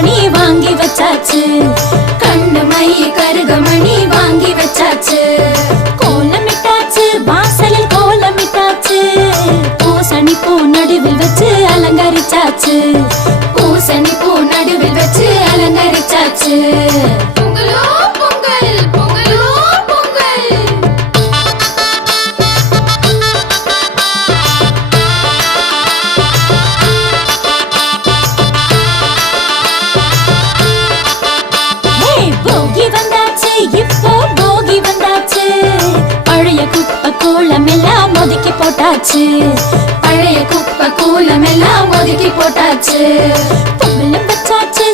கருகமணி வாங்கி வச்சாச்சு, கண்ணு மை கருகமணி வாங்கி வச்சாச்சு. கோலமிட்டாச்சு வாசலில் கோலமிட்டாச்சு, பூசணி பூ நடுவில் வச்சு அலங்கரிச்சாச்சு, பூசணி பூ நடுவில் வச்சு அலங்கரிச்சாச்சு. பொங்கலோ பொங்கல் பொங்கலோ பொங்கல். போகி வந்தாச்சு இப்போ போகி வந்தாச்சு, பழைய குப்பை கூலம் எல்லாம் ஒதுக்கி போட்டாச்சு, பழைய குப்பை கூலம் எல்லாம் ஒதுக்கி போட்டாச்சு. பொங்கலும்